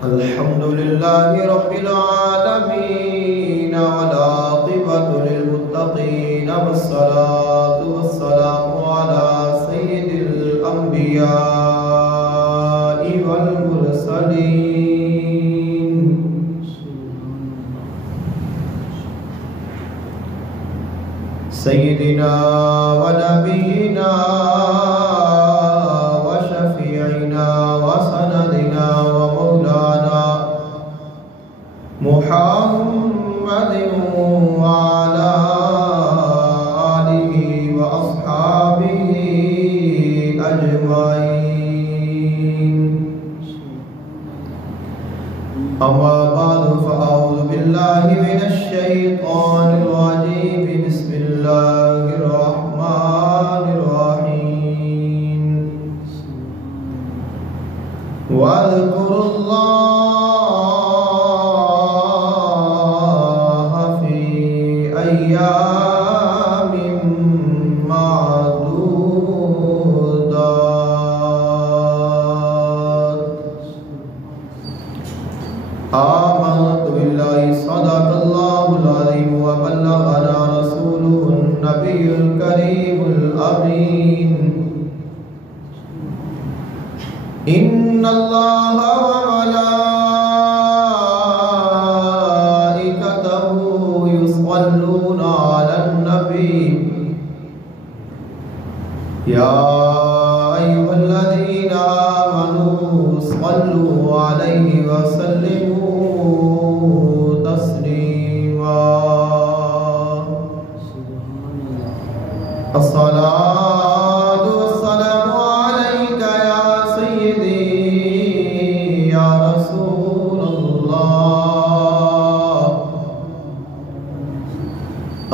الحمد لله رب العالمين والعاقبة للمتقين والصلاة والسلام على سيد الأنبياء والمرسلين سيدنا ونبينا وشفيعنا وسندنا ومولانا محمد وعلى آله وأصحابه أجمعين. أما بعد فأعوذ بالله من الشيطان الرجيم. بسم الله الرحمن الرحيم. واذكروا الله في أيام معدودات. آمنت بالله صدق الله العظيم وبلغنا رسوله النبي الكريم الأمين. إن الله وملائكته يصلون على النبي يا أيها الذين آمنوا صلوا عليه وسلموا تسليما. الصلاة والسلام عليك يا سيدي يا رسول الله.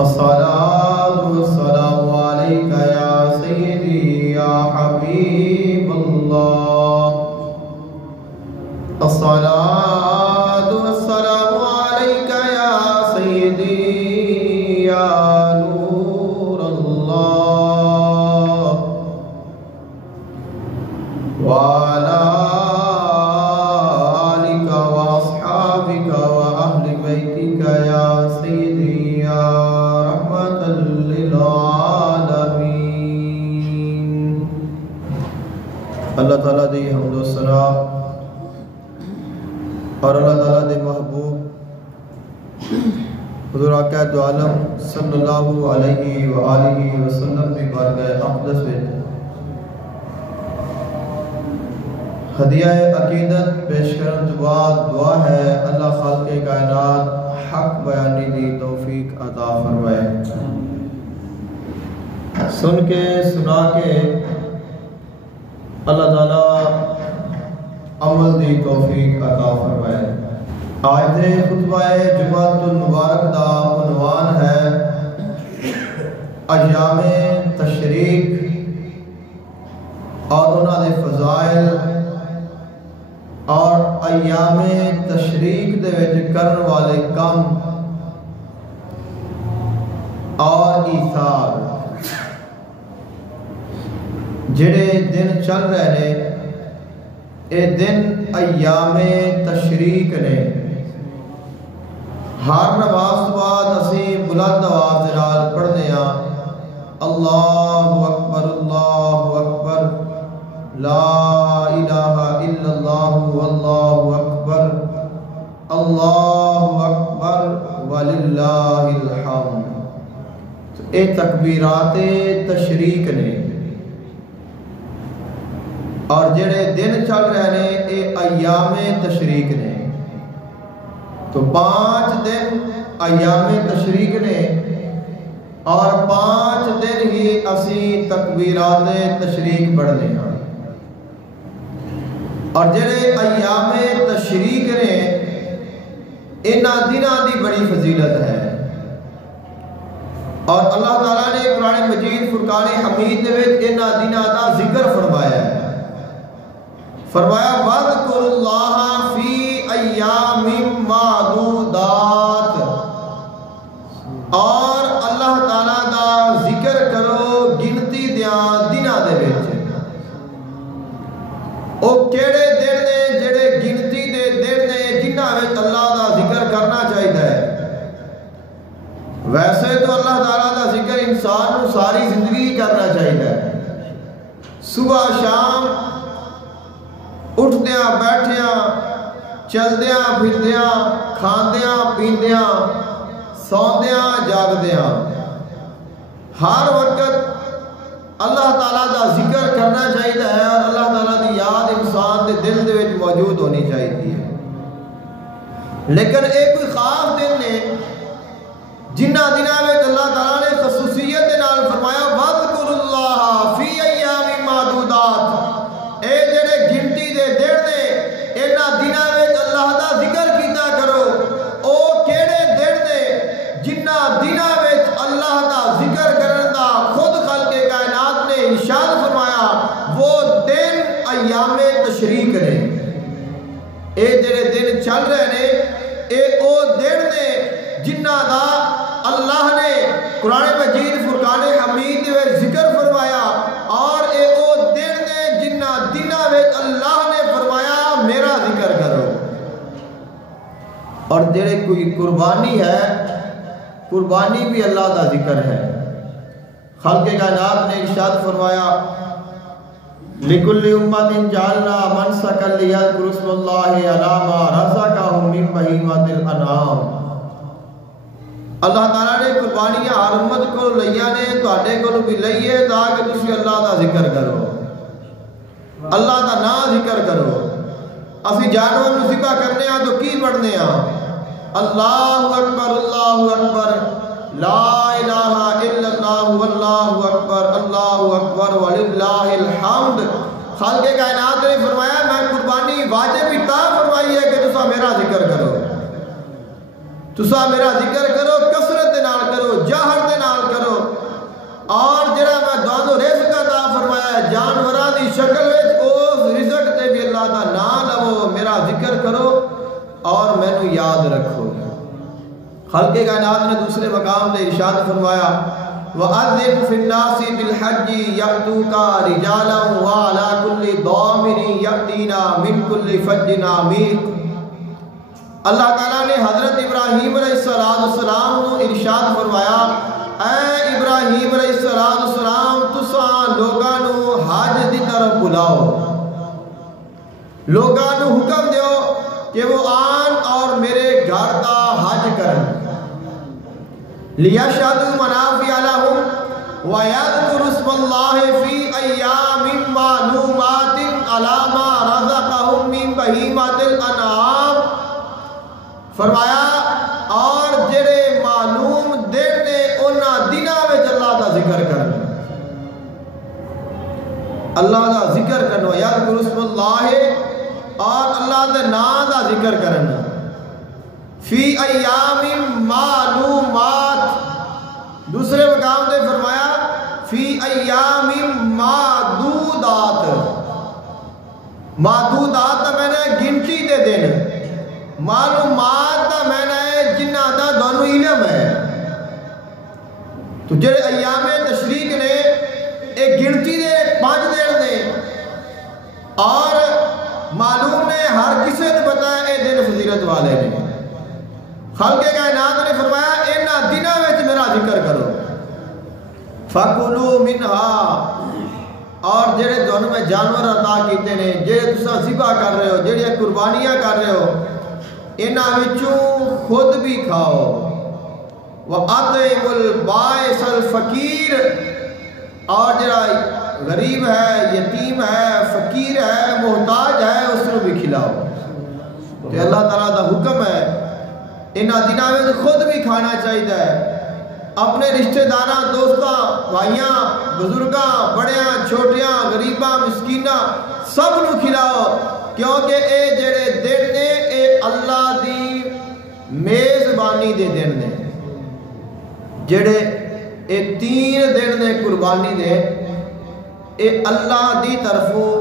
الصلاة والسلام عليك يا سيدي يا حبيب الله. الصلاة والسلام عليك يا سيدي يا نور الله وعلى آلك وأصحابك وأهل بيتك يا سيدي يا رحمة للعالمين. اللہ تعالیٰ دی حمد و ثنا اور اللہ تعالیٰ دے محبوب حضور آقا دو عالم صلی اللہ علیہ وآلہ وسلم دی بارگاہ اقدس میں ہدیہ عقیدت پیش کرن تو بعد دعا ہے اللہ خالق کائنات حق بیانی دی توفیق عطا فرمائے. سن کے سنا کے اللہ تعالیٰ عمل دی توفیق عطا فرمائے. آج دے خطبہ جمعۃ المبارک دا عنوان ہے ایام تشریق اور انہاں دے فضائل اور ایام تشریق دے وچ کرن والے کم اور ایثار. جڑے دن چل رہے نے اے دن ایام تشریق نے. ہر نماز تو بعد اسی بلند آواز نال پڑھنے ہاں اللہ اکبر لا الہ الا اللہ واللہ اکبر وللہ الحمد. اے تکبیرات تشریق نے اور جڑے دن چل رہے نے اے ایام تشریق نے. تو 5 دن ایام تشریق نے اور 5 دن ہی اسی تکبیرات تشریق پڑھنے ہیں. اور جڑے ایام تشریق نے انہاں دنوں دی بڑی فضیلت ہے اور اللہ تعالیٰ نے قرآن مجید فرقان حمید دے وچ انہاں دنوں دا ذکر فرمایا ہے. فرمایا وَاذْكُرُوا اللَّهَ فِي أَيَّامٍ مَّعْدُودَاتٍ. اور اللہ تعالیٰ دا ذکر کرو گنتی دیاں دنوں دے وچ. او کیڑے دن نے جڑے گنتی دے دن تو اللہ تعالیٰ کا ذکر انسان کو ساری زندگی کرنا چاہیے. صبح شام اٹھدیاں بیٹھدیاں چلدیاں پھردیاں کھاندیاں پیندیاں سوندیاں جاگدیاں ہر وقت اللہ تعالیٰ کا ذکر کرنا چاہیے ہے اور اللہ تعالیٰ کی یاد انسان کے دل دے وچ موجود ہونی چاہیے. لیکن ایک کوئی خاص دن نے جنہ دنوں میں اللہ تعالیٰ نے خصوصیت کے نال فرمایا وَاذْكُرُوا اللَّهَ فِي أَيَّامٍ مَّعْدُودَاتٍ. اے جڑے گنتی دے دن نے انہاں دنوں میں اللہ دا ذکر کیتا کرو. او کیڑے دن نے جنہ دنوں میں اللہ دا ذکر کرن دا خود خالق کائنات نے ارشاد فرمایا وہ دن ایام تشریق نے. اے جڑے دن چل رہے نے اے او دن نے جنہ دا اللہ نے قرآن مجید فرقان حمید میں ذکر فرمایا اور اے او دن نے جنہ دنوں میں اللہ نے فرمایا میرا ذکر کرو. اور جڑے کوئی قربانی ہے قربانی بھی اللہ کا ذکر ہے. خالق کائنات نے ارشاد فرمایا لِكُلِّ أُمَّةٍ جَعَلْنَا مَنْسَكًا لِيَذْكُرُوا اسْمَ اللَّهِ عَلَىٰ مَا رَزَقَهُم مِّن بَهِيمَةِ الْأَنْعَامِ. اللہ تعالیٰ نے قربانیاں ہر امت کو لئیاں نے تواڈے کولوں بھی لئیے تاکہ تسی اللہ دا ذکر کرو اللہ دا نام ذکر کرو. اسی جانور نوں ذبح کرنے ہاں تو کی پڑھنے ہاں اللہ اکبر لا الہ الا اللہ واللہ اکبر وللہ الحمد. خالق کائنات نے فرمایا میں قربانی واجب ہی تا فرمائی ہے کہ تسا میرا ذکر کرو. تسا میرا ذکر کرو کثرت دے نال کرو جاہر دے نال کرو. اور جڑا میں تانوں رزق عطا فرمایا ہے جانوراں دی شکل وچ اس رزق تے بھی اللہ دا نام لو میرا ذکر کرو اور مینوں یاد رکھو. خالق کائنات نے دوسرے مقام پہ ارشاد فرمایا وَأَذِّنْ فِي النَّاسِ بِالْحَجِّ يَأْتُوكَ رِجَالًا وَعَلَىٰ كُلِّ ضَامِرٍ يَأْتِينَ مِنْ كُلِّ فَجٍّ عَمِيقٍ. اللہ تعالیٰ نے حضرت ابراہیم علیہ السلام کو ارشاد فرمایا اے ابراہیم علیہ السلام تساں لوگاں نو حج دی طرف بلاؤ. لوگاں نو حکم دیو کہ وہ آن اور میرے گھر دا حج کرن لِيَشْهَدُوا مَنَافِعَ لَهُمْ وَيَذْكُرُوا اسْمَ اللَّهِ فِي أَيَّامٍ مَّعْلُومَاتٍ عَلَىٰ مَا رَزَقَهُم مِّن بَهِيمَةِ الْأَنْعَامِ. فرمایا اور جڑے معلوم دن نے انہاں دنوں وچ اللہ دا ذکر کرنا اللہ دا ذکر کرنا یذکر اسم اللہ اور اللہ دے نام دا ذکر کرنا فی ایام معلومات. دوسرے مقام تے فرمایا فی ایام معدودات. معدودات دا میں نے گنتی دے دن معلومات دا میں نے جنہ دا دونوں علم ہے. تو جڑے ایام تشریق نے ایک گنتی دے 5 دن نے اور معلوم نے ہر کسی نے بتایا اے دن فضیلت والے نے. خالق کائنات نے فرمایا انہاں دنوں وچ میرا ذکر کرو فَكُلُوا مِنْهَا. اور جڑے دونوں میں جانور عطا کیتے نے جڑے تساں ذبح کر رہے ہو جڑے قربانیاں کر رہے ہو انہاں وچوں خود بھی کھاؤ. وَأَطْعِمُوا الْبَائِسَ الْفَقِيرَ. اور جڑا غریب ہے یتیم ہے فقیر ہے محتاج ہے اس کو بھی کھلاؤ. تو اللہ تعالیٰ دا حکم ہے انہاں دنوں میں خود بھی کھانا چاہیے اپنے رشتہ داراں دوستاں بھائیاں بزرگاں بڑیاں چھوٹیاں غریباں مسکیناں سب نو کھلاؤ کیونکہ اے جڑے دن نے اے اللہ دی میزبانی دے دن نے. جڑے اے 3 دن نے قربانی دے اے اللہ دی طرفوں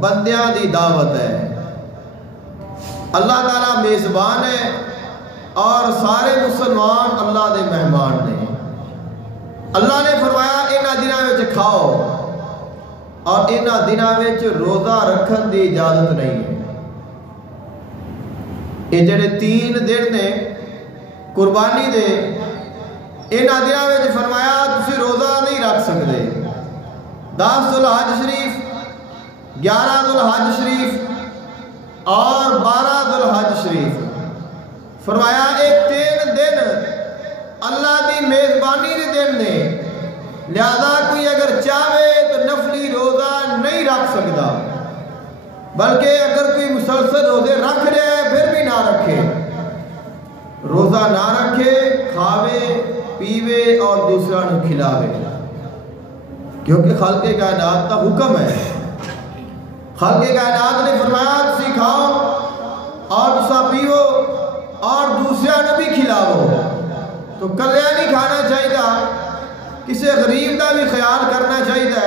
بندیاں دی دعوت ہے. اللہ تعالیٰ میزبان ہے اور سارے مسلمان اللہ دے مہمان نے. اللہ نے فرمایا انہاں دنوں وچ کھاؤ اور انہاں دنوں وچ روزہ رکھن دی اجازت نہیں ہے. یہ جڑے 3 دن نے قربانی دے انہاں دناں وچ فرمایا تسی روزہ نہیں رکھ سکتے 10 ذوالحج شریف 11 ذوالحج شریف اور 12 ذوالحج شریف فرمایا ایک 3 دن اللہ دی میزبانی دے دن نے لہذا کوئی اگر چاہے تو نفلی روزہ نہیں رکھ سکتا بلکہ اگر کوئی مسلسل روزے رکھ رہا ہے پھر بھی نہ رکھے روزہ نہ رکھے کھاوے پیوے اور دوسرا نو کھلاوے کیونکہ خالق کائنات کا حکم ہے خالق کائنات نے فرمایا تسی کھاؤ اور تسا پیو اور دوسرا نو بھی کھلاو تو کلیا نہیں کھانا چاہیے کسی غریب کا بھی خیال کرنا چاہیے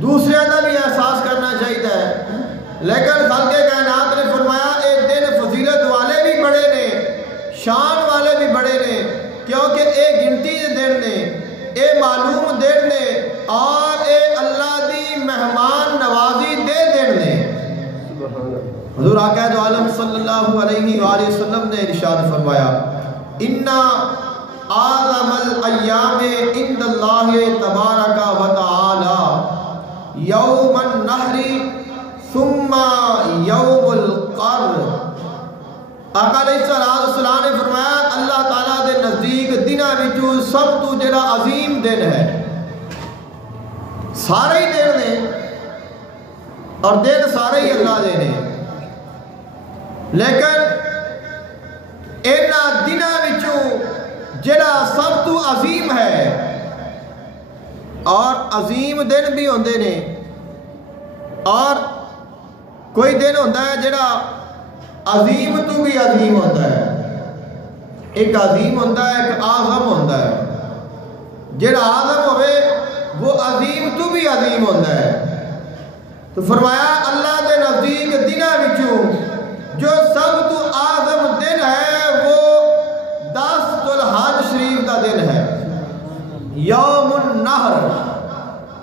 دوسرے کا بھی احساس کرنا چاہیے لیکن خالق کائنات نے فرمایا اے دن فضیلت والے بھی بڑے نے شان والے بھی بڑے نے کیونکہ اے گنتی دے دن نے اے معلوم دن نے اور اے اللہ دی مہمان نوازی دے دن نے حضور آقا دو عالم صلی اللہ علیہ وآلہ وسلم نے ارشاد فرمایا اِنَّا اعظم الایام عند اللہ تبارک و تعالی یوم النحر ثم یوم القر آقا علیہ السلام نے فرمایا اللہ تعالیٰ دے نزدیک دنوں وچوں سب تو جڑا عظیم دن ہے سارے ہی دن نے اور دن سارے ہی اللہ دے نے لیکن انہاں دنوں وچوں جڑا سب تو عظیم ہے اور عظیم دن بھی ہوندے نے اور کوئی دن ہوتا ہے جڑا عظیم تو بھی عظیم ہوتا ہے ایک عظیم ہوتا ہے ایک اعظم ہوتا ہے جڑا اعظم ہوئے وہ عظیم تو بھی عظیم ہوتا ہے تو فرمایا اللہ دے نزدیک دنوں وچوں جو سب تو اعظم دن ہے وہ 10 ذوالحج شریف کا دن ہے یوم النحر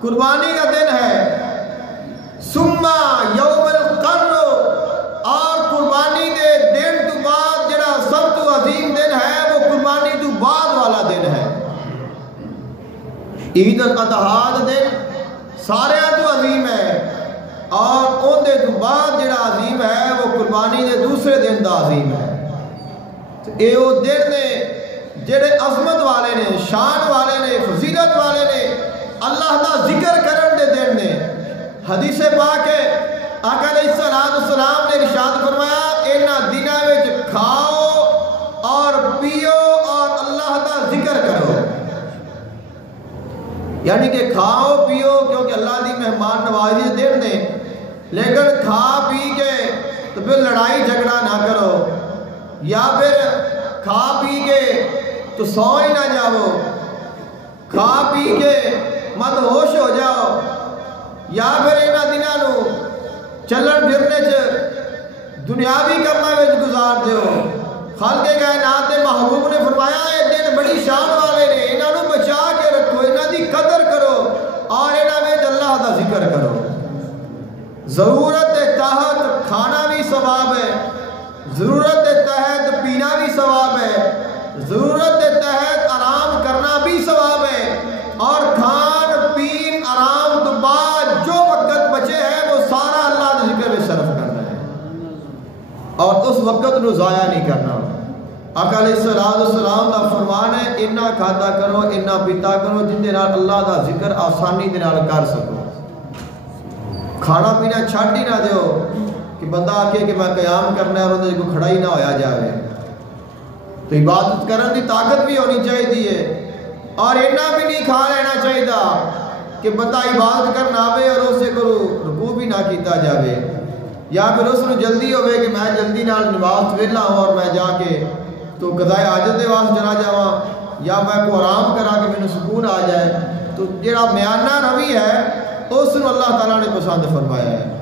قربانی کا دن ہے ثم یوم القر اور قربانی دے دن تو بعد جڑا سب تو عظیم دن ہے وہ قربانی تو بعد والا دن ہے عید الاضحیٰ کا دن سارے تو عظیم ہے اور ان دے تو بعد جڑا عظیم ہے وہ قربانی دے دوسرے دن دا عظیم ہے تو اے وہ دن نے جڑے عظمت والے نے شان والے نے فضیلت والے نے اللہ دا ذکر کرن دے دن نے حدیث پاک ہے آقا علیہ السلام نے ارشاد فرمایا انہاں دنوں وچ کھاؤ اور پیو اور اللہ دا ذکر کرو یعنی کہ کھاؤ پیو کیونکہ اللہ دی مہمان نوازی دن نے لیکن کھا پی کے تو پھر لڑائی جھگڑا نہ کرو یا پھر کھا پی کے تو سو ہی نہ جاؤ کھا پی کے مت ہوش ہو جاؤ یا پھر انہاں دنوں نو چلن پھرنے چ دنیاوی کاماں وچ گزار دیو خالق کائنات دے محبوب نے فرمایا اے دن بڑی شان والے نے انہاں نو بچا کے رکھو انہاں دی قدر کرو اور انہاں وچ اللہ دا ذکر کرو ضرورت کے تحت کھانا بھی ثواب ہے ضرورت کے تحت پینا بھی ثواب ہے ضرورت کے تحت آرام کرنا بھی ثواب ہے اور کھان پین آرام تو بعد جو وقت بچے ہے وہ سارا اللہ کے ذکر میں صرف کرنا ہے اور اس وقت نو ضائع نہیں کرنا آقا علیہ السلام دا فرمان ہے انہا کھاتا کرو انہا پیتا کرو جن دے نال اللہ دا ذکر آسانی دے نال کر سکو کھانا پینا چھٹ ہی نہ دیو کہ بندہ آکے کہ میں قیام کرنا ہے اور اندر کو کھڑا ہی نہ ہویا جاوے تو عبادت کرن دی طاقت بھی ہونی چاہیے اور اینا بھی نہیں کھا لینا چاہیے کہ بندہ عبادت کرنا آوے اور اسے کرو رکوع بھی نہ کیتا جاوے یا پھر اس نے جلدی ہوئے کہ میں جلدی نال نماز ویلا ہوں اور میں جا کے تو قضاء حاجت دے واسطے چلا جاواں یا میں کو آرام کرا کہ مینوں سکون آ جائے تو جڑا میانہ روی ہے اس نے اللہ تعالیٰ نے پسند فرمایا ہے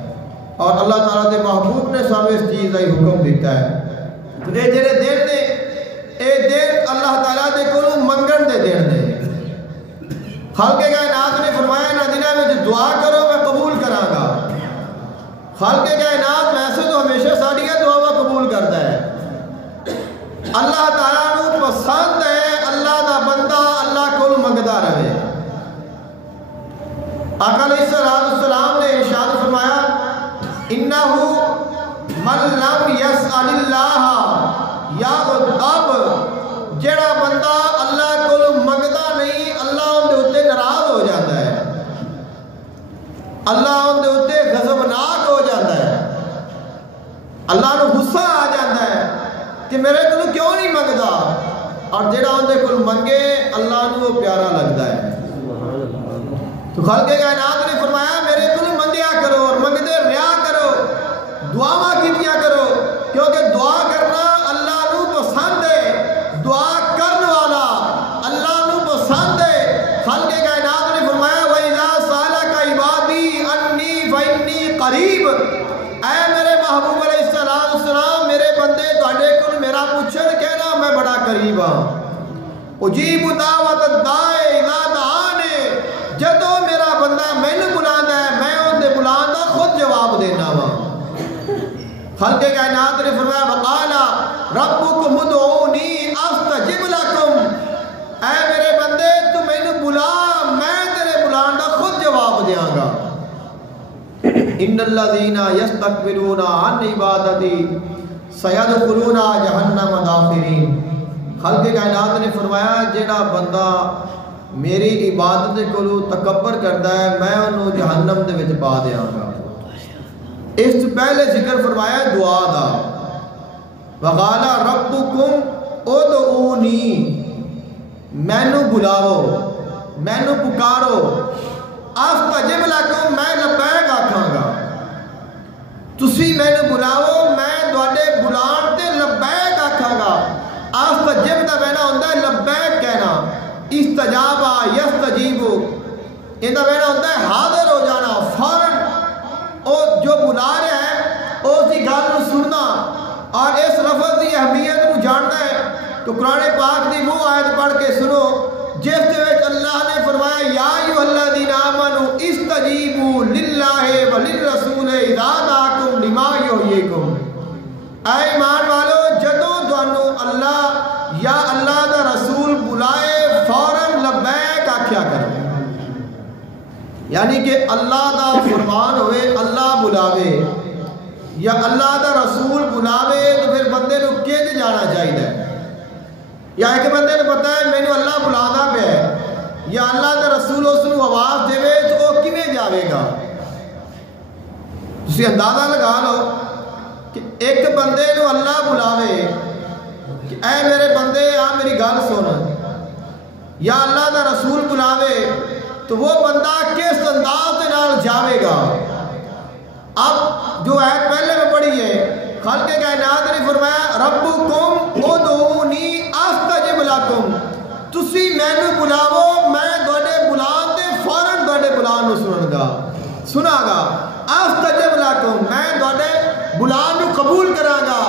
اور اللہ تعالیٰ دے محبوب نے سامنے اس چیز کا حکم دیتا ہے تو یہ جڑے دن نے اے دن اللہ تعالیٰ دے کولوں منگن دے دن نے خالق کائنات نے فرمایا نہ دنوں میں دعا کرو میں قبول کراں گا خالق کائنات ویسے تو ہمیشہ ساڈیاں دعاواں قبول کرتا ہے اللہ تعالیٰ نو پسند ہے اللہ دا من لم یسأل اللہ یا اب جڑا بندہ اللہ کو منگدا نہیں اللہ ان دے اتے ناراض ہو جاتا ہے اللہ ان دے اتے غضبناک ہو جاتا ہے اللہ نو غصہ آ جاتا ہے کہ میرے کو کیوں نہیں منگدا اور جڑا ان دے کو منگے اللہ نو وہ پیارا لگتا ہے تو خالق کائنات نے فرمایا میرے کو منگیا کرو اور منگتے رہا کرو دعا کیتیا کرو کیونکہ دعا کرنا اللہ نو پسند ہے دعا کرنے والا اللہ نو پسند ہے خالق کائنات نے فرمایا وَإِذَا سَأَلَكَ عِبَادِي أَنِّي فَإِنِّي قَرِيبٌ اے میرے محبوب علیہ السلام میرے بندے تہاڈے کول میرا پوچھن کہنا میں بڑا قریب ہاں اجیب دعوت الداعِ اذا دعانی جدو میرا بندہ مینوں بلاندا ہے میں اون دے بلان دا خود جواب دینا وا خالق کائنات نے فرمایا وقال ربکم ادعونی استجب لکم اے میرے بندے تو مینوں بلا میں تیرے بلان دا خود جواب دیاں گا ان الذین یستکبرون عن عبادتی سیدخلون جہنم داخرین خالق کائنات نے فرمایا جیڑا بندہ میری عبادت کو تکبر کرتا ہے میں انہوں جہنم دے وچ پا دیاں گا اس سے پہلے ذکر فرمایا دعا دا وقال ربکم ادعونی مینوں بلاو مینوں پکارو استجب لکم میں لبیک آکھاں گا تسی مینوں بلاو میں تواڈے بلان تے لبیک آکھاں گا استجب دا معنی ہوندا ہے لبیک کہنا استجابہ یستجیبو ان دا معنی ہوتا ہے حاضر ہو جانا فوراً او جو بلا رہا ہے اس کی گل کو سننا اور اس لفظ کی اہمیت کو جاننا ہے تو قرآن پاک دی وہ آیت پڑھ کے سنو جس کے وچ اللہ نے فرمایا یا ایھا الذین آمنوا استجیبوا للہ وللرسول اذا دعاکم لما یحییکم اے ایمان والو جدوں تانوں اللہ یا اللہ دا رسول بلائے فوراً لبیک آکھیا کرو یعنی کہ اللہ دا فرمان ہوئے اللہ بلاوے یا اللہ دا رسول بلاوے تو پھر بندے نو کیج جانا چاہیے یا ایک بندے نے پتا ہے میں نے اللہ بلانا پہ ہے یا اللہ دا رسول اس نو آواز دے تو وہ کیویں جاوے گا تسی اندازہ لگا لو کہ ایک بندے نو اللہ بلاوے کہ اے میرے بندے آ میری گل سن یا اللہ دا رسول بلاوے تو وہ بندہ کس انداز کے نال جاوے گا اب جو آیت پہلے میں پڑھی ہے خالق کائنات نے فرمایا ربکم ادعونی استجب لکم تسی مینوں بلاو میں تواڈے بلان تے فوراً تواڈے بلان نو سنا گا استجب لکم میں تواڈے بلان نو قبول کراں گا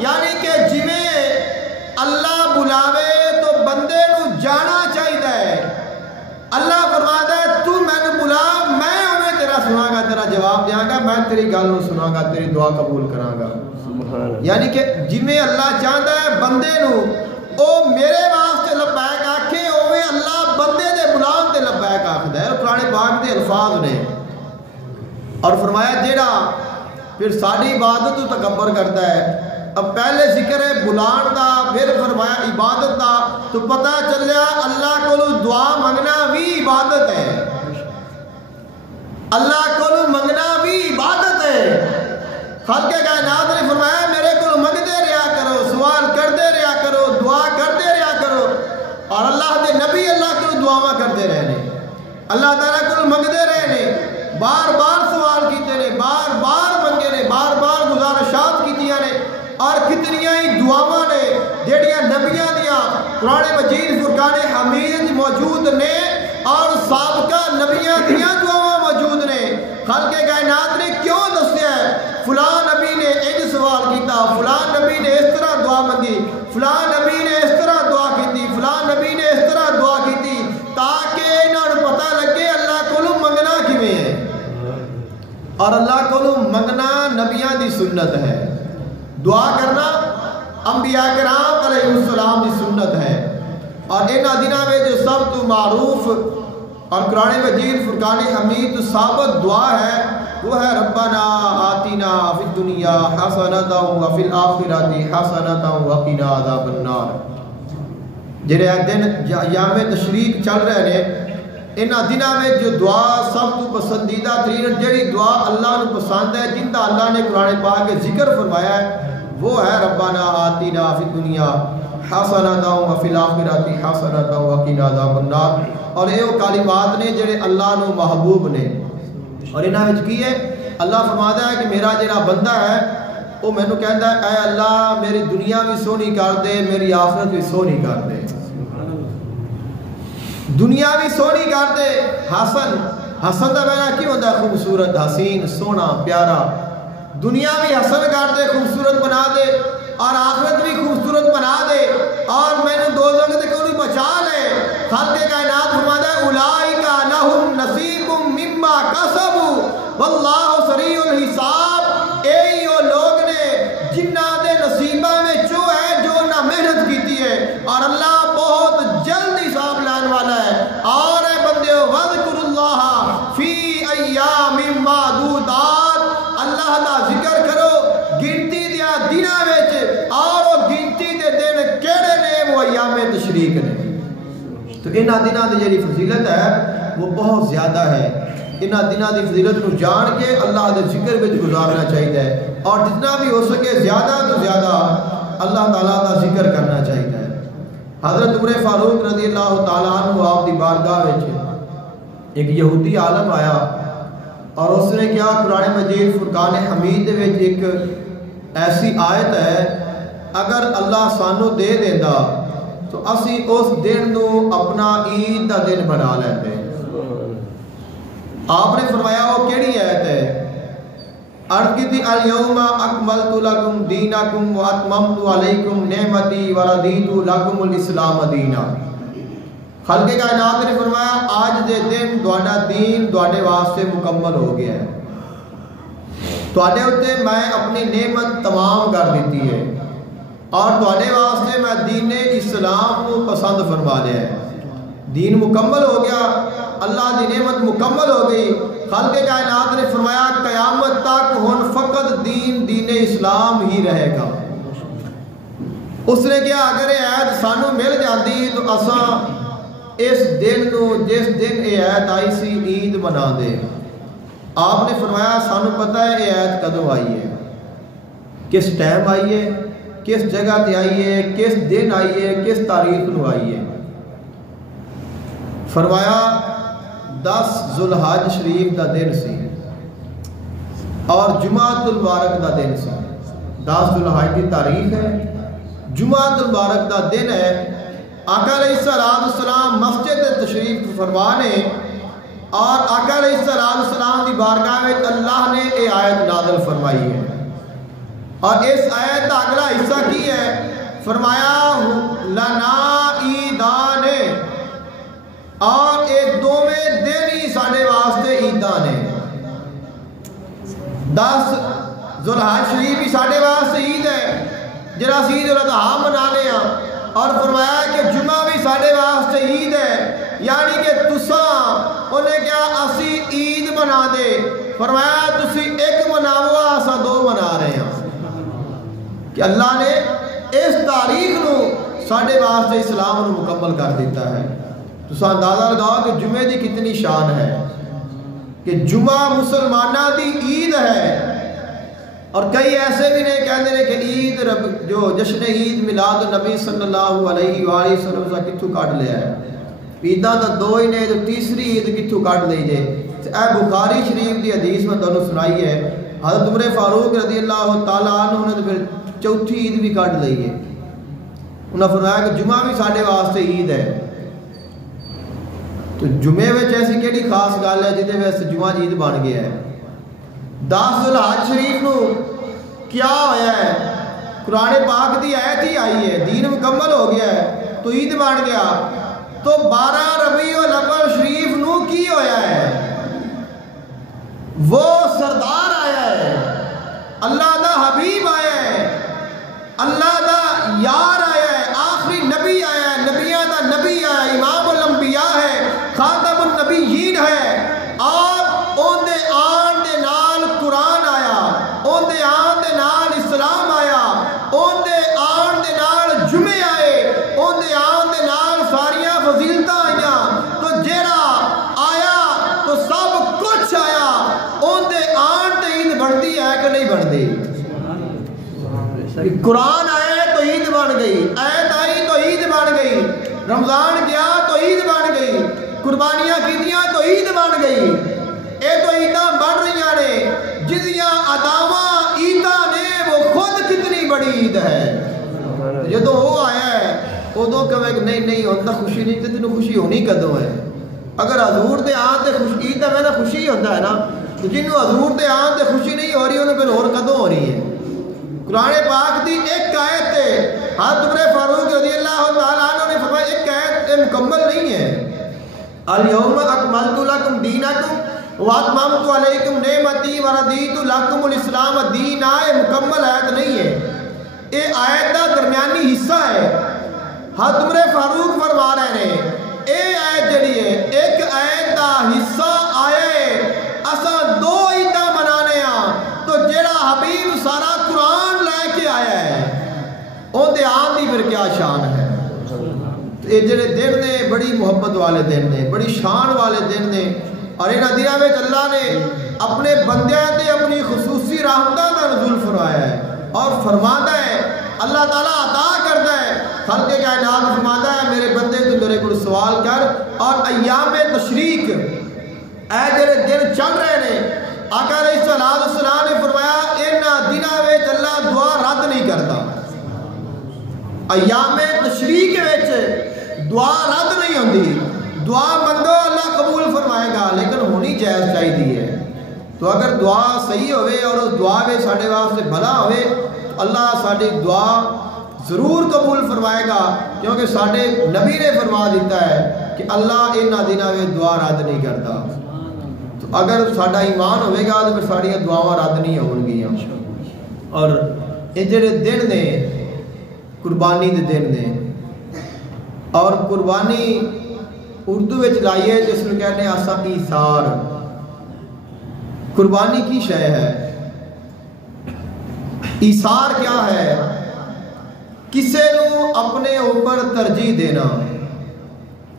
یعنی کہ جویں اللہ بلاوے تو بندے نو جانا چاہیے اللہ فرماتا ہے تو میں نے بلا میں انہیں تیرا سناں گا تیرا جواب دیاں گا میں تیری گل نو سناں گا تیری دعا قبول کراں گا یعنی کہ جویں اللہ چاہتا ہے بندے نو او میرے واسطے لبیک آکھے اوویں اللہ بندے دے بلان تے لبیک آکھدا ہے قرآن پاک دے الفاظ نے اور فرمایا جیڑا پھر ساری عبادت تو تکبر کرتا ہے اب پہلے ذکر ہے بلان دا پھر فرمایا عبادت دا تو پتہ چلیا اللہ کو دعا منگنا بھی عبادت ہے اللہ کو منگنا بھی عبادت ہے خالق کائنات نے فرمایا میرے کو منگتے رہا کرو سوال کرتے رہا کرو دعا کرتے رہا کرو اور اللہ دے نبی اللہ کو دعا کرتے رہنے اللہ تعالیٰ کو منگتے رہنے بار بار سوال کیتے نے بار بار منگے نے بار بار گزارشات کیتیاں نے اور کتنیاں ہی دعاواں نے جیڑیاں نبیاں دیاں قرآن مجید فرقان حمید موجود نے اور سابقہ نبیاں دیاں دعاواں موجود نے خالق کائنات نے کیوں دسیا ہے فلاں نبی نے ایک سوال کیتا فلاں نبی نے اس طرح دعا منگی فلاں نبی نے اس طرح دعا کیتی فلاں نبی نے اس طرح دعا کیتی تاکہ انہاں نوں پتہ لگے اللہ کولوں منگنا کیویں ہے اور اللہ کولوں منگنا نبیاں دی سنت ہے دعا کرنا انبیاء کرام علیہ السلام دی سنت ہے اور ان دنوں میں جو سب تو معروف اور قرآن مجید فرقان حمید تو ثابت دعا ہے وہ ہے ربنا آتنا فی الدنیا حسنۃ وفی الآخرۃ حسنۃ وقنا عذاب النار۔ جڑے دن ایام تشریق چل رہے ہیں، انہاں دنوں میں جو دعا سب تو پسندیدہ ترین جڑی دعا اللہ نو پسند ہے، جن کا اللہ نے قرآن پاک کے ذکر فرمایا ہے، وہ ہے ربنا آتنا فی الدنیا حسنۃ وفی الآخرۃ حسنۃ وقنا عذاب النار۔ اور یہ وہ کلمات نے جڑے اللہ نو محبوب نے، اور انہاں وچ کی ہے اللہ فرماتا ہے کہ میرا جڑا بندہ ہے وہ مینوں کہندا ہے اے اللہ میری دنیا بھی سونی کر دے، میری آخرت بھی سونی کر دے، دنیا بھی سونی کر دے۔ حسن حسن دا معنی کی ہوتا ہے؟ خوبصورت، حسین، سونا، پیارا۔ دنیا بھی حسن کر دے، خوبصورت بنا دے، اور آخرت بھی خوبصورت بنا دے، اور میں نے دوزخ سے کوئی بچا لے۔ خالق کائنات فرماتا ہے اولئک لہم نصیب مما کسبوا واللہ سریع الحساب۔ اے وہ لوگ نے جنہاں دے نصیباں میں جو ہے جو نہ محنت کیتی ہے، اور اللہ بہت جلد حساب لانے والا ہے۔ اور اے بندیو وذکر اللہ فی ایام معدودات، اللہ دا ذکر کرو گنتی دیا دنوں وچ، اور وہ گنتی دے دن کیڑے نے؟ وہ ایام تشریق نے۔ تو انہاں دنوں دی جڑی فضیلت ہے وہ بہت زیادہ ہے۔ انہاں دنوں دی فضیلت نو جان کے اللہ دے ذکر وچ گزارنا چاہیے، اور جتنا بھی ہو سکے زیادہ تو زیادہ اللہ تعالیٰ کا ذکر کرنا چاہیے۔ حضرت عمر فاروق رضی اللہ تعالیٰ عنہ آپ دی بارگاہ وچ ایک یہودی عالم آیا، اور اس نے کیا قرآن مجید فرقان حمید دے وچ ایک ایسی آیت ہے، اگر اللہ سانو دے دیندا تو اسی اس دن نو اپنا عید دا دن بنا لیندے۔ آپ نے فرمایا وہ کیڑی آیت ہے؟ عرض کی تھی الیوم اکملت لکم دینکم واتممت علیکم نعمتی ورضیت لکم الاسلام دینا۔ خالق کائنات نے فرمایا آج دے دن تہاڈا دین تہاڈے واسطے مکمل ہو گیا ہے، تہاڈے اوتے میں اپنی نعمت تمام کر دیتی ہے، اور تہاڈے واسطے میں دین اسلام کو پسند فرما لیا ہے۔ دین مکمل ہو گیا، اللہ دی نعمت مکمل ہو گئی۔ خالق کائنات نے فرمایا قیامت تک ہن فقط دین اسلام ہی رہے گا۔ اس نے کیا اگر یہ آیت سانو مل جاتی تو اساں اس دن نو جس دن یہ آیت آئی سی عید منا دے۔ آپ نے فرمایا سانو پتہ ہے یہ آیت کدوں آئی ہے، کس ٹائم آئی ہے، کس جگہ تے آئی ہے، کس دن آئی ہے، کس تاریخ نو آئی ہے۔ فرمایا 10 ذوالحج شریف دا دن سی، اور جمعۃ المبارک دا دن سی۔ 10 ذوالحج کی تاریخ ہے، جمعۃ المبارک دا دن ہے۔ آقا علیہ السلام مسجد تشریف فرما نے، اور آقا علیہ السلام دی بارگاہ میں اللہ نے یہ آیت نازل فرمائی ہے، اور اس آیت کا اگلا حصہ کی ہے؟ فرمایا لنا عیدان، اور ایک دوویں دن ہی ساڈے واسطے عیداں نے۔ 10 ذوالحج شریف ہی ساڈے واسطے عید ہے جڑا عید الاضحیٰ منانے ہاں، اور فرمایا کہ جمعہ بھی ساڈے واسطے عید ہے، یعنی کہ تساں انہیں کیا اسی عید منا دے۔ فرمایا تسی ایک مناؤ اساں 2 منا رہے ہیں، کہ اللہ نے اس تاریخ نو ساڈے واسطے اسلام نو مکمل کر دیتا ہے۔ تو اندازہ لگاؤ کہ جمعے دی کتنی شان ہے، کہ جمعہ مسلمانہ دی عید ہے۔ اور کئی ایسے بھی نہیں کہتے ہیں کہ عید جو جشن عید میلاد النبی صلی اللہ علیہ وآلہ وسلم سے کتھوں کٹ لیا ہے، عیداں دا 2 ہی نے، جو تیسری عید کتھوں کٹ لئی جے۔ اے بخاری شریف دی حدیث میں تانوں سنائی ہے، حضرت عمر فاروق رضی اللہ تعالیٰ عنہ نے پھر چوتھی عید بھی کٹ لئی ہے۔ انہوں نے فرمایا کہ جمعہ بھی ساڈے واسطے عید ہے۔ تو جمعے میں ایسی کیڑی خاص گل ہے جہدے واسطے جمعہ عید بن گیا ہے؟ 10 ذوالحج شریف نو کیا ہویا ہے؟ قرآن پاک دی آیت ہی آئی ہے، دین مکمل ہو گیا ہے تو عید بن گیا۔ تو 12 ربیع الاول شریف نو کی ہویا ہے؟ وہ سردار آیا ہے، اللہ دا حبیب آیا ہے، اللہ دا یار آیا ہے، آخری نبی آیا ہے، نبیاں دا نبی آیا ہے، امام الانبیاء ہے، خاتم النبیین ہے، اور اون دے آن دے نال فضیلت آئیاں تو جیڑا آیا تو سب کچھ آیا ان دے آن تے عید بڑھتی ہے کہ نہیں بڑھتی؟ قرآن آئے تو عید بن گئی، آیت آئی تو عید بن گئی، رمضان گیا تو عید بن گئی، قربانیاں کیتیاں تو عید بن گئی۔ اے تو عیداں بن رہی نے جدیاں اداواں عیداں نے وہ خود کتنی بڑی عید ہے۔ جدو وہ آیا ہے ادو کہے کہ نہیں نہیں ہوتا خوشی نہیں، تو تینوں خوشی ہونی کدوں ہے؟ اگر حضور دے آن تے خوشی عید ہے نا خوشی ہوتا ہے نا، تو جنہوں حضور دے آن تے خوشی نہیں ہو رہی انہوں پھر اور کدوں ہو رہی ہے؟ قرآن پاک دی ایک آیت تے حضرت عمر فاروق رضی اللہ تعالیٰ عنہ نے فرمایا ایک آیت مکمل نہیں ہے، الیوم اکملت لکم دینکم واتممت علیکم نعمتی وردیت لکم الاسلام دینا، یہ مکمل آیت نہیں ہے، یہ آیت دا درمیانی حصہ ہے۔ حضرت عمر فاروق فرما رہے ہیں اے آیت جڑی ہے ایک آیت دا حصہ آئے اساں دو عیداں منانے ہاں، تو جڑا حبیب سارا قرآن لے کے آیا ہے ان دے آن دی پھر کیا شان ہے؟ یہ جڑے دن نے بڑی محبت والے دن نے، بڑی شان والے دن نے، اور ان دنوں میں اللہ نے اپنے بندیاں تے اپنی خصوصی رحمتاں دا نزول فرمایا ہے، اور فرماتا ہے اللہ تعالیٰ عطا کرتا ہے خلق کائنات، فرماتا ہے میرے بندے تو میرے کو سوال کر، اور ایام تشریق اے جڑے دن چل رہے نے آقا علیہ السلام نے فرمایا ان دنوں میں اللہ دعا رد نہیں کرتا، ایام تشریق وچ دعا رد نہیں ہوتی، دعا منگو اللہ قبول فرمائے گا، لیکن ہونی جائز چاہیے ہے۔ تو اگر دعا صحیح ہوئے اور اس دعا میں ساڑھے واسطے بھلا ہوئے تو اللہ ساڑھی دعا ضرور قبول فرمائے گا، کیونکہ ساڑھے نبی نے فرما دیتا ہے کہ اللہ ان دنوں میں دعا رد نہیں کرتا۔ تو اگر ساڑھا ایمان ہوئے گا تو پھر ساڑھی دعاواں رد نہیں ہوں گیاں۔ اور یہ جڑے دن نے قربانی دے دن نے، اور قربانی اردو وچ لائیے جس کو کہنے آسا ایثار۔ قربانی کی شے ہے؟ ایثار کیا ہے؟ کسے نو اپنے اوپر ترجیح دینا۔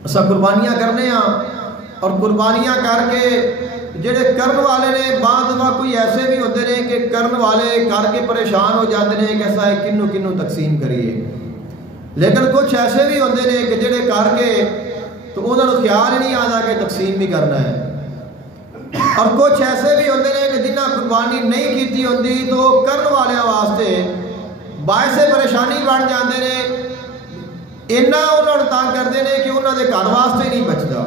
اسا قربانیاں کرنے ہاں، اور قربانیاں کر کے جڑے کرن والے نے بعض دفعہ کوئی ایسے بھی ہوتے ہیں کہ کرن والے کر کے پریشان ہو جاتے ہیں کہ ایسا ہے کنوں کنوں تقسیم کریے، لیکن کچھ ایسے بھی ہوتے ہیں کہ جڑے کر کے تو انہوں نے خیال ہی نہیں آتا کہ تقسیم بھی کرنا ہے، اور کچھ ایسے بھی ہوتے ہیں کہ جنہیں قربانی نہیں کیتی ہوتی تو کرن والے واسطے باعث پریشانی بن جاتے ہیں، اینا انہوں نے تنگ کرتے ہیں کہ انہوں نے گھر واسطے نہیں بچتا۔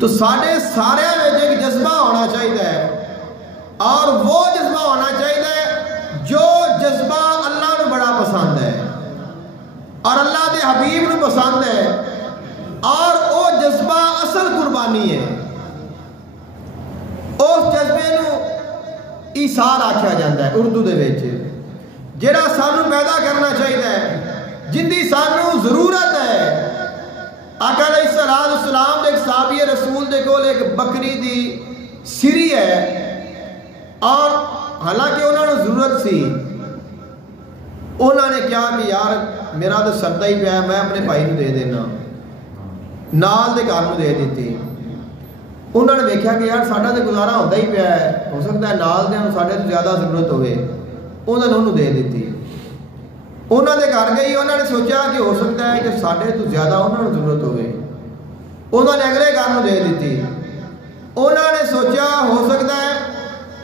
تو سارے ایک جذبہ ہونا چاہیے، اور وہ جذبہ ہونا چاہیے جو جذبہ اللہ نے بڑا پسند ہے اور اللہ دے حبیب نے پسند ہے، اور وہ جذبہ اصل قربانی ہے۔ اس جذبے نو ایثار آکھیا جاتا ہے اردو دے وچ، جڑا سانو پیدا کرنا چاہیے، جن دی سانو ضرورت ہے۔ آقا علیہ السلام دے ایک صحابی رسول دے کول ایک بکری دی سری ہے، اور حالانکہ انہوں نے ضرورت سی، انہوں نے کیا کہ یار میرا تو سردہ ہی پیا ہے، میں اپنے بھائی نو دے دینا، نال دے گھر نو دے دیتی۔ انہوں نے دیکھا کہ یار ساڈا تو گزارا ہوتا ہی پیا ہے، ہو سکتا ہے نال دے ساڈے تو زیادہ ضرورت ہوئے، انہوں نے انہوں دے دیتی۔ انہوں نے گھر گئی، انہوں نے سوچا کہ ہو سکتا ہے کہ ساڈے تو زیادہ انہوں نے ضرورت ہوئے، انہوں نے اگلے گھر نو دے دیتی۔ انہوں نے سوچا ہو سکتا ہے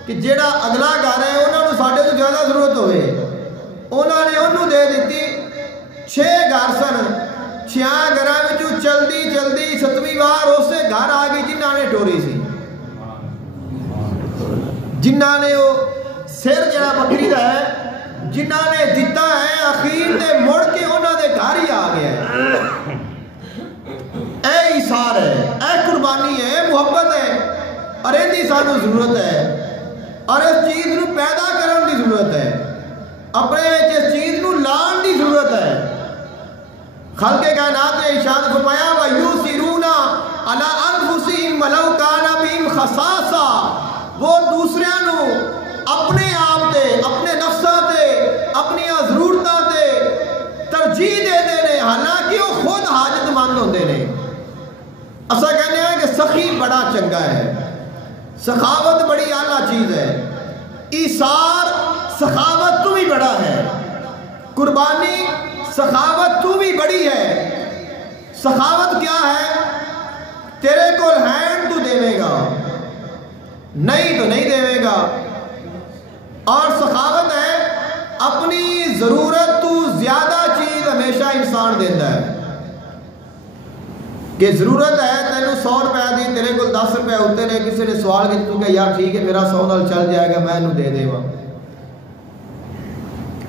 کہ جیڑا اگلا گھر ہے انہوں نے ساڈے تو زیادہ ضرورت ہوئے، انہوں نے انہوں دے دیتی۔ 6 گھر سن، 6 گھراں وچوں چلدی چلدی 7ویں بار اسے گھر آ گئی جنہاں نے ٹوری سی، جنہاں نے وہ سر جڑا بکری دا ہے جنہاں نے دیتا ہے، اخیر تے مڑ کے انہاں دے گھر ہی آ گیا ہے۔ اے ایثار ہے، اے قربانی ہے، اے محبت ہے، اور ان دی سانو ضرورت ہے، اور اس چیز نو پیدا کرن دی ضرورت ہے، اپنے وچ اس چیز نو لان دی ضرورت ہے۔ خلق کائنات نے ارشاد فرمایا وَيُؤْثِرُونَ عَلَىٰ أَنفُسِهِمْ وَلَوْ كَانَ بِهِمْ خَصَاصَةٌ، وہ دوسریاں نو اپنے آپ تے، اپنے نفساں تے، اپنی ضرورتاں تے ترجیح دے دے نے، حالانکہ وہ خود حاجت چنگا ہے. سخاوت بڑی اعلیٰ چیز ہے. ایثار سخاوت تو بھی بڑا ہے. قربانی سخاوت تو بھی بڑی ہے. سخاوت کیا ہے؟ تیرے کو ہینڈ تو دے گا, نہیں تو نہیں دے گا. اور سخاوت ہے اپنی ضرورت تو زیادہ چیز ہمیشہ انسان دیتا ہے. کہ ضرورت ہے تینوں 100 روپے دی, تیرے کو 10 روپے ہوتے نے, کسی نے سوال کی تو کہ یار ٹھیک ہے میرا 100 نال چل جائے گا, میں انہوں دے دے وا.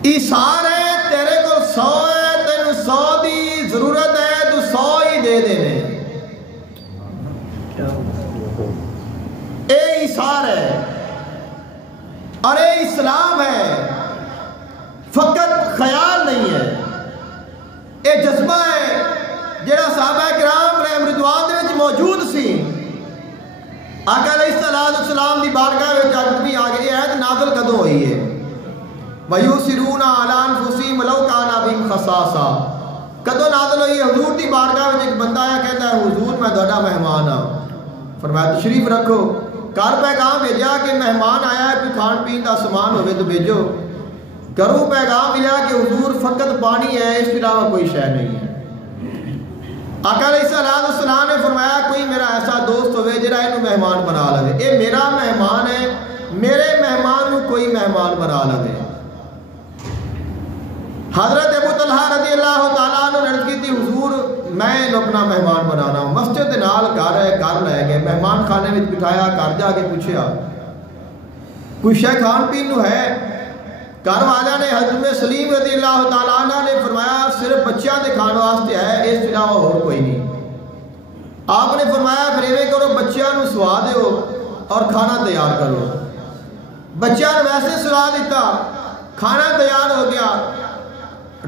ایثار ہے تیرے کو 100 ہے, تینوں 100 دی ضرورت ہے تو 100 ہی دے دے. اے ایثار ہے اور اے اسلام ہے. فقط خیال نہیں ہے, اے جذبہ ہے جڑا صحابہ کرام رحم رضوان دے وچ موجود سی. آقا علیہ السلام دی بارگاہ وچ جب بھی آ گئی ہے نازل کدوں ہوئی ہے؟ وَيُسِرُونَ عَلَىٰ أَنفُسِهِمْ وَلَوْ كَانَ بِهِمْ خَصَاصَةٌ. کدوں نازل ہوئی ہے؟ حضور دی بارگاہ وچ ایک بندہ آیا کہتا ہے حضور میں تہاڈا مہمان ہاں. فرمایا تشریف رکھو. گھر پیغام بھیجا کہ مہمان آیا ہے, کوئی کھان پین کا سامان ہوئے تو بھیجو. گھروں پیغام ملا کہ حضور فقط پانی ہے, اس کے علاوہ کوئی شے نہیں ہے. آقا علیہ السلام نے فرمایا کوئی میرا ایسا دوست ہوئے جڑا انہوں مہمان بنا لے. اے میرا مہمان ہے, میرے مہمان کو کوئی مہمان بنا لے. حضرت ابو طلحہ رضی اللہ تعالیٰ عنہ نے عرض کی تھی حضور میں اپنا مہمان بنانا ہوں. مسجد نال گھر ہے, گھر لے گئے, مہمان خانے میں بٹھایا, گھر جا کے پوچھا کوئی شے کھان پین نو ہے؟ گھر والا نے حضرت سلیم رضی اللہ تعالیٰ عنہ نے فرمایا صرف بچیاں دے کھان واسطے ہے, اس علاوہ اور کوئی نہیں. آپ نے فرمایا پھر ایویں کرو بچیاں نو سوا دیو اور کھانا تیار کرو. بچیاں نے ویسے سلا دیتا, کھانا تیار ہو گیا.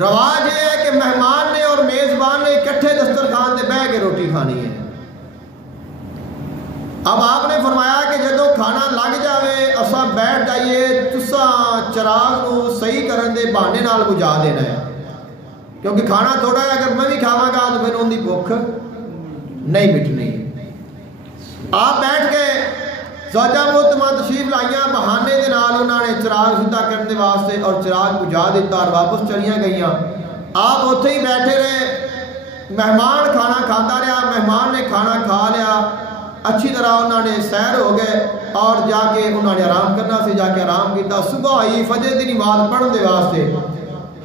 رواج یہ ہے کہ مہمان نے اور میزبان نے اکٹھے دسترخوان تے بیٹھ کے روٹی کھانی ہے. اب آپ نے فرمایا کہ جدو کھانا لگ جاوے اساں بیٹھ جائیے, تساں چراغ کو صحیح کرن دے بہانے نال بجھا دینا ہے, کیونکہ کھانا تھوڑا ہے, اگر میں بھی کھاواں گا تو پھر ان دی بھوک نہیں مٹنی. آپ بیٹھ کے زوجہ محترمہ تشریف لائیاں, بہانے دے نال انہوں نے چراغ سیدھا کرنے دے واسطے اور چراغ بجھا دیتا اور واپس چلیاں گئیاں. آپ اتھے ہی بیٹھے رہے, مہمان کھانا کھاتا رہا, مہمان نے کھانا کھا لیا, اچھی طرح انہوں نے سیر ہو گئے اور جا کے انہوں نے آرام کرنا سی, جا کے آرام کیتا. صبح آئی فجر دی نماز پڑھن دے واسطے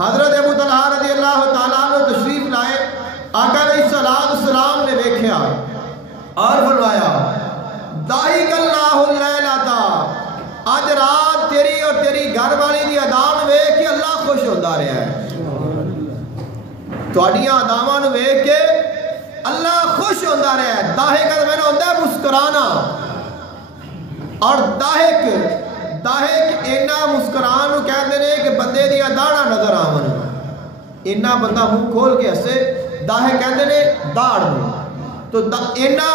حضرت ابو طلحہ رضی اللہ تعالیٰ عنہ تشریف لائے. آقا علیہ السلام نے دیکھا اور فرمایا داہک اللہ اللیلۃ, آج رات تیری اور تیری گھر والی دی اداں ویکھ کے اللہ خوش ہوتا رہا ہے. تہاڈیاں اداواں نوں ویکھ کے اللہ خوش ہوتا رہا ہے. داہک میں ہوتا ہے مسکرانا, اور داہک اینا مسکران نوں کہندے نے کہ بندے دی داڑھاں نظر آون. اینا بندہ منہ کھول کے ہسے, داہک کہندے نے داڑھ نوں. تو اینا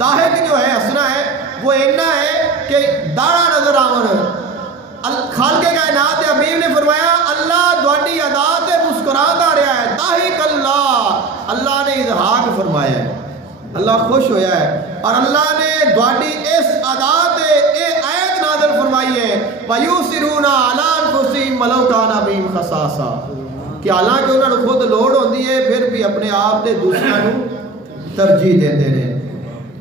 داہک جو ہے ہسنا ہے وہ اینا ہے کہ داڑھاں نظر آون. خالق کائنات حبیب نے فرمایا اللہ تہاڈی ادا تے مسکراتا رہا ہے. داہک اللہ, اللہ نے اضحاق فرمایا ہے, اللہ خوش ہویا ہے. اور اللہ نے تہاڈی اس ادا تے اے آیت نازل فرمائی ہے وَيُسِرُونَ عَلَىٰ أَنفُسِهِمْ وَلَوْ كَانَ بِهِمْ خَصَاصَةٌ, کہ حالانکہ انہوں نے خود لوڑ ہوندی ہے پھر بھی اپنے آپ تے دوسروں کو ترجیح دیندے نے.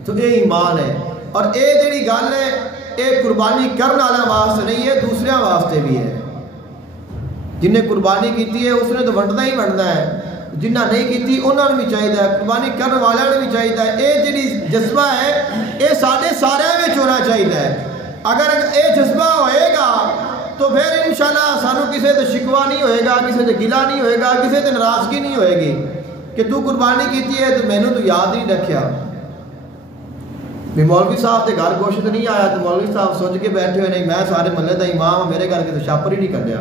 تو اے ایمان ہے. اور اے جڑی گل ہے اے قربانی کرنے والا واسطے نہیں ہے, دوسرے واسطے بھی ہے. جن نے قربانی کیتی ہے اس نے تو ونڈنا ہی ونڈنا ہے, جنہ نہیں کیتی انہوں نے بھی چاہیے, قربانی کرنے والوں نے بھی چاہیے. اے جڑی جذبہ ہے اے سارے وچ ہونا چاہیے. اگر اے جذبہ ہوئے گا تو پھر انشاءاللہ سانو کسی تے شکوہ نہیں ہوئے گا, کسی تے گلہ نہیں ہوئے گا, کسی تے ناراضگی نہیں ہوئے گی کہ تو قربانی کیتی ہے تو میں نے تو یاد نہیں رکھیا. بھی مولوی صاحب کے گھر گوشت نہیں آیا تو مولوی صاحب سوچ کے بیٹھے ہوئے نہیں میں سارے محلے کا امام, میرے گھر کے تو چھاپر ہی نہیں کڈیا.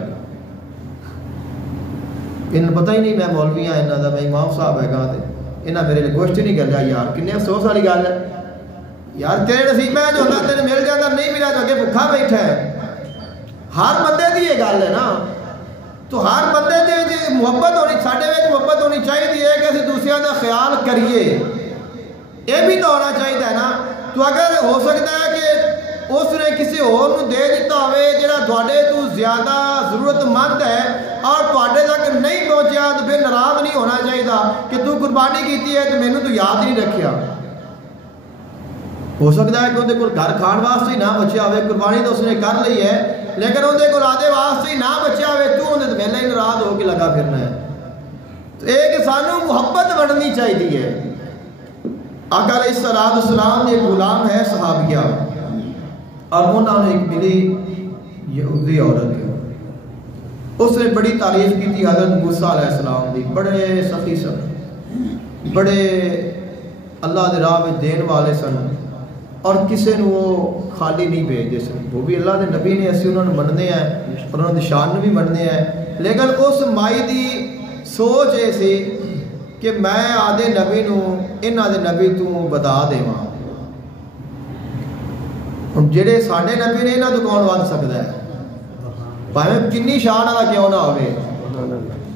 انہیں پتہ ہی نہیں میں مولوی ہاں انہوں کا, میں امام صاحب ہے گا, انہیں میرے لیے گوشت نہیں کر لیا. یار کنے افسوس والی گل ہے یار, تیرے نصیب ہے جو ہوتا تیرے مل جاتا, نہیں ملا تو اگے بھکھا بیٹھا ہے. ہر بندے کی یہ گل ہے نا. تو ہر بندے کی محبت ہونی, ساڈے وچ محبت ہونی چاہیے کہ اسی دوسرے کا خیال کریے. یہ بھی تو ہونا چاہیے نا. تو اگر ہو سکتا ہے کہ اس نے کسی اور نو دے دیتا ہوئے جڑا تواڈے تو زیادہ ضرورت مند ہے اور تواڈے تک نہیں پہنچیا تو پھر ناراض نہیں ہونا چاہیے کہ تو قربانی کیتی ہے تو مینوں تو یاد نہیں رکھیا. ہو سکتا ہے کہ اندر کول گھر کھان واسطے ہی نہ بچیا ہوئے, قربانی تو اس نے کر لی ہے لیکن اندر کول آدھے واسطے ہی نہ بچیا ہوئے, تو اندر تو پہلے ہی ناراض ہو کے لگا پھرنا ہے. تو ایک سانوں محبت بڑھنی چاہیے ہے. آقا علیہ الصلوۃ والسلام ایک غلام ہے صحابیہ, اور انہوں نے ایک ملی یہودی عورت, اس نے بڑی تعریف کی تھی حضرت موسیٰ علیہ السلام دی, بڑے سخی سن, بڑے اللہ دے راہ میں دین والے سن, اور کسے نو وہ خالی نہیں بھیجتے سن. وہ بھی اللہ دے نبی نے, اسی انہوں نے مننے ہیں اور انہوں نے شان بھی مننے ہیں, لیکن اس مائی دی سوچ یہ سی کہ میں آدھے نبی نو انہاں دے نبی تو بتا دیواں. ہن جڑے ساڈے نبی نے انہاں تو کون ود سکدا ہے, بھاویں کنی شان والا کیوں نہ ہوئے.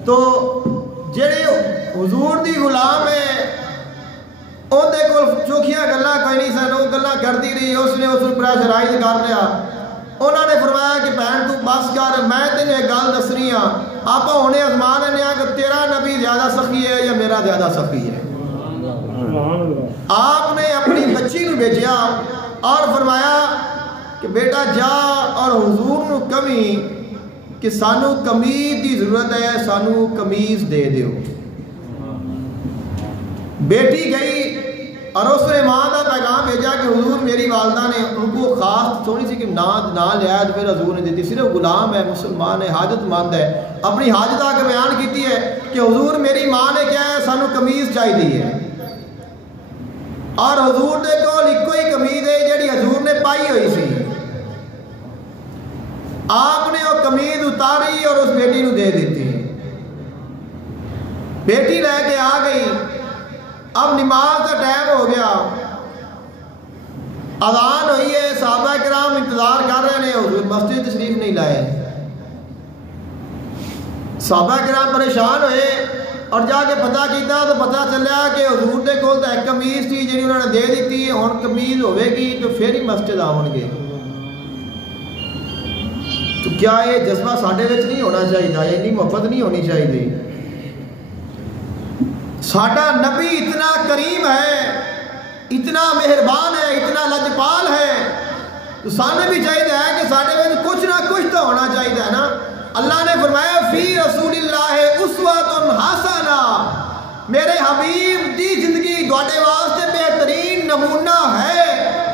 تو جڑے حضور دی غلام ہے اندر کول چوکھیاں گلاں کوئی نہیں سن, وہ گلاں کرتی رہی, اس نے اس پریشرائز کر لیا. انہوں نے فرمایا کہ بہن تو بس کر, میں تینوں ایک گل دسنی ہاں, آپ ہونے ازما لینے کہ تیرا نبی زیادہ سخی ہے یا میرا زیادہ سخی ہے. آپ نے اپنی بچی کو بھیجیا اور فرمایا کہ بیٹا جا اور حضور نو کمی کہ سانو قمیض دی ضرورت ہے, سانو قمیض دے دیو. بیٹی گئی اور اس نے ماں کا پیغام بھیجا کہ حضور میری والدہ نے, ان کو خاص تھوڑی سی کہ نہ لیا تو پھر حضور نے دیتی, صرف غلام ہے, مسلمان ہے, حاجت مند ہے, اپنی حاجت آ کے بیان کیتی ہے کہ حضور میری ماں نے کیا ہے سانو قمیض چاہیے ہے. اور حضور دے کول ایک ہی قمیض ہے جیڑی حضور نے پائی ہوئی سی. آپ نے وہ قمیض اتاری اور اس بیٹی نو دے دیتی. بیٹی لے کے آ گئی. اب نماز کا ٹائم ہو گیا, اذان ہوئی ہے, صحابہ کرام انتظار کر رہے ہیں, حضور مسجد تشریف نہیں لائے. صحابہ کرام پریشان ہوئے اور جا کے پتہ کیتا تو پتہ چلیا کہ حضور دے کول تے ایک قمیض تھی جی انہوں نے دے دیتی ہے, ہن قمیض ہوے گی تو پھر ہی مسجد آون گے. تو کیا یہ جذبہ ساڈے وچ نہیں ہونا چاہیے, اتنی محبت نہیں ہونی چاہیے. ساڈا نبی اتنا کریم ہے, اتنا مہربان ہے, اتنا لجپال ہے, تو سانے بھی چاہیے ہے کہ ساڈے وچ کچھ نہ کچھ تو ہونا چاہیے ہے نا. اللہ نے فرمایا فی رسول اللہ اسوۃ حسنہ, میرے حبیب دی زندگی تواڈے واسطے بہترین نمونہ ہے.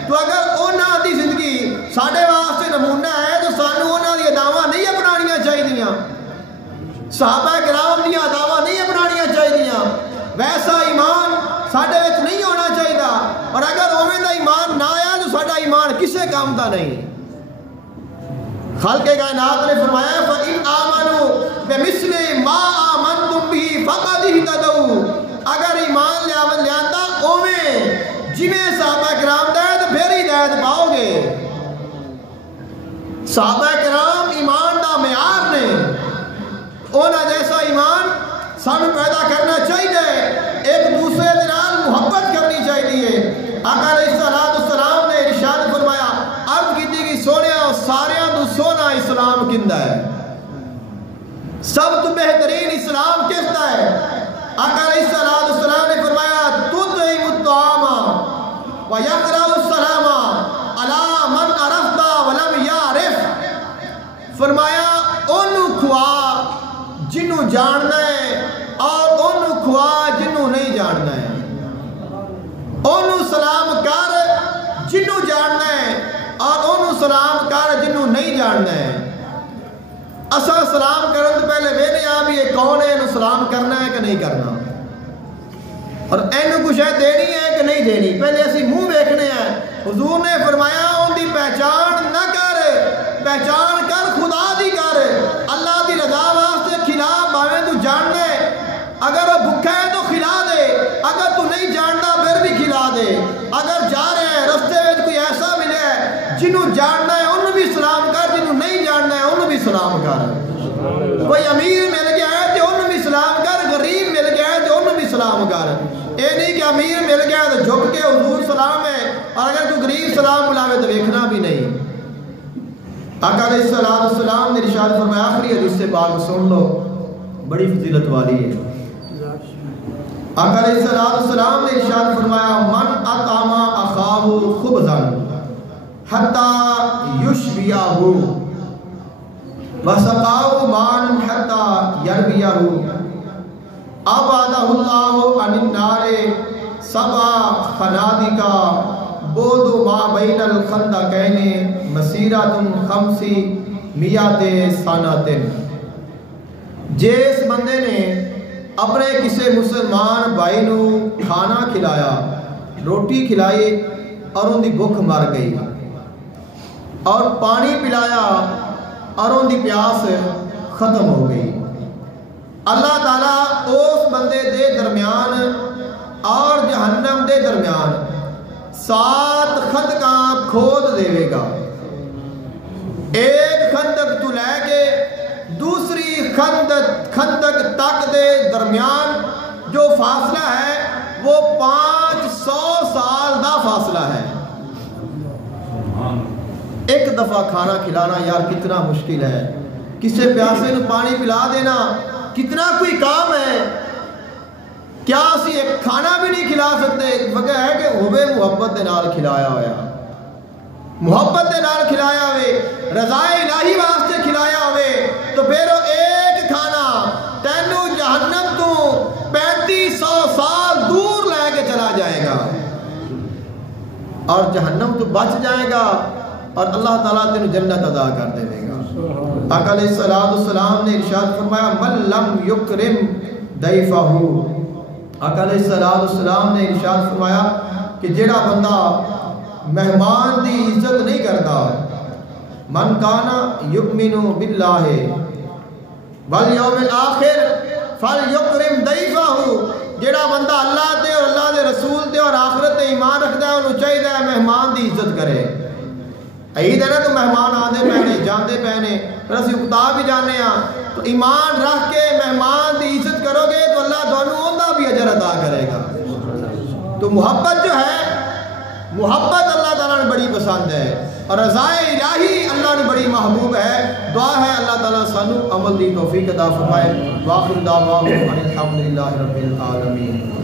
تو اگر انہاں دی زندگی ساڈے واسطے نمونہ ہے تو سانو انہاں دی اداواں نہیں اپنانیاں چاہیے, صحابہ کرام دی اداواں نہیں اپنانیاں چاہیے. ویسا ایمان ساڈے وچ نہیں ہونا چاہیے, اور اگر اوویں دا ایمان نہ آیا تو ساڈا ایمان کسے کام دا نہیں. خالق کائنات نے فرمایا فَإِنْ آمَنُوا بِمِثْلِ مَا آمَنْتُمْ بِهِ فَقَدِ اهْتَدَوْا, اگر ایمان لیاندا اوویں جویں صحابہ کرام دا تو پھر ہدایت پاؤ گے. صحابہ کرام ایمان دا معیار نے, انہاں جیسا ایمان سانو پیدا کرنا چاہیے, ایک دوسرے کے نال محبت کرنی چاہیے. آقا علیہ الصلوۃ والسلام نے ارشاد فرمایا, عرض کیتی کہ سونیا ساریاں تو سونا اسلام کیندا ہے, سب تو بہترین اسلام کس دا ہے. آقا علیہ الصلوۃ والسلام نے فرمایا تطعم الطعام ویقرأ السلام علی من عرفت ولم یعرف, فرمایا اونوں کھوا جنوں جاننا ہے اور اونوں کھوا جنوں نہیں جاننا ہے, اونوں سلام کر جنوں جاننا ہے اور اونوں سلام کر جنوں نہیں جاننا ہے. اساں سلام کرن تو پہلے ویکھنے آ بھی یہ کون ہے, انہوں سلام کرنا ہے کہ نہیں کرنا, اور اینوں کچھ ہے دینی ہے کہ نہیں دینی, پہلے اسی منہ ویکھنے ہیں. حضور نے فرمایا ان دی پہچان نہ کر, پہچان کر خدا دی کر, اللہ دی رضا واسطے کھلا, بھاویں تو جاننا ہے, اگر وہ بھکھا ہے تو کھلا دے, اگر تو نہیں جاننا پھر بھی کھلا دے. اگر جا رہے ہیں رستے میں کوئی ایسا ملے ہے جنہوں جاننا ہے انہوں بھی سلام کر, جنہوں نہیں جاننا ہے انہوں بھی سلام کر. کوئی امیر مل گیا ہے تو انہوں بھی سلام کر, غریب مل گیا ہے تو انہوں بھی سلام سلام کر. یہ نہیں کہ امیر مل گیا تو جھک کے حضور سلام ہے، اور اگر تو غریب سلام بلاوے تو دیکھنا بھی نہیں. آقا علیہ السلام نے ارشاد فرمایا، آخری حدیث سے پاک سن لو، بڑی فضیلت والی ہے. آقا علیہ السلام نے ارشاد فرمایا، من اطعم اخاہ خبزا حتی یشبیہ وسقاہ ماء حتی یربیہ ابعدہ اللہ عن النار سبع خنادق بعد ما بین الخندقین مسیرۃ 500 سنۃ. جس بندے نے اپنے کسی مسلمان بھائی نو کھانا کھلایا، روٹی کھلائی اور ان دی بھوک مر گئی، اور پانی پلایا اور ان دی پیاس ختم ہو گئی، اللہ تعالیٰ اس بندے دے درمیان اور جہنم دے درمیان 7 خندقاں کھود دے گا. ایک خندق تو لے کے دوسری خندق تک دے درمیان جو فاصلہ ہے وہ 500 سال دا فاصلہ ہے. ایک دفعہ کھانا کھلانا یار کتنا مشکل ہے، کسی پیاسے نو پانی پلا دینا کتنا کوئی کام ہے. کیا اسی ایک کھانا بھی نہیں کھلا سکتے؟ وجہ ہے کہ ہوئے محبت دے نال کھلایا ہویا، محبت دے نال کھلایا ہوئے، رضا الہی واسطے کھلایا ہوئے، تو پھر ایک کھانا تینوں جہنم تو 3500 سال دور لے کے چلا جائے گا اور جہنم تو بچ جائے گا، اور اللہ تعالیٰ تینوں جنت عطا کر دے گا. آقا علیہ السلام نے ارشاد فرمایا، من لم یکرم ضیفہ. آقا علیہ السلام نے ارشاد فرمایا کہ جڑا بندہ مہمان دی عزت نہیں کرتا، من کانا یؤمن باللہ والیوم الآخر فلیکرم ضیفہ. جڑا بندہ اللہ تے اور اللہ دے رسول تے اور آخرت تے ایمان رکھتا ہے، انہوں چاہیے مہمان دی عزت کرے. عید ہے نا تو مہمان آدھے پہنے جاندے پہنے، پھر اسی اکتا بھی جانے ہاں، تو ایمان رکھ کے مہمان دی عزت کرو گے تو اللہ دونوں اوندا بھی اجر عطا کرے گا. تو محبت جو ہے، محبت اللہ تعالیٰ نے بڑی پسند ہے، اور رضا الہی اللہ نے بڑی محبوب ہے. دعا ہے اللہ تعالیٰ سانو عمل دی توفیق عطا فرمائے. وآخر دعواہم ان الحمدللہ رب العالمین.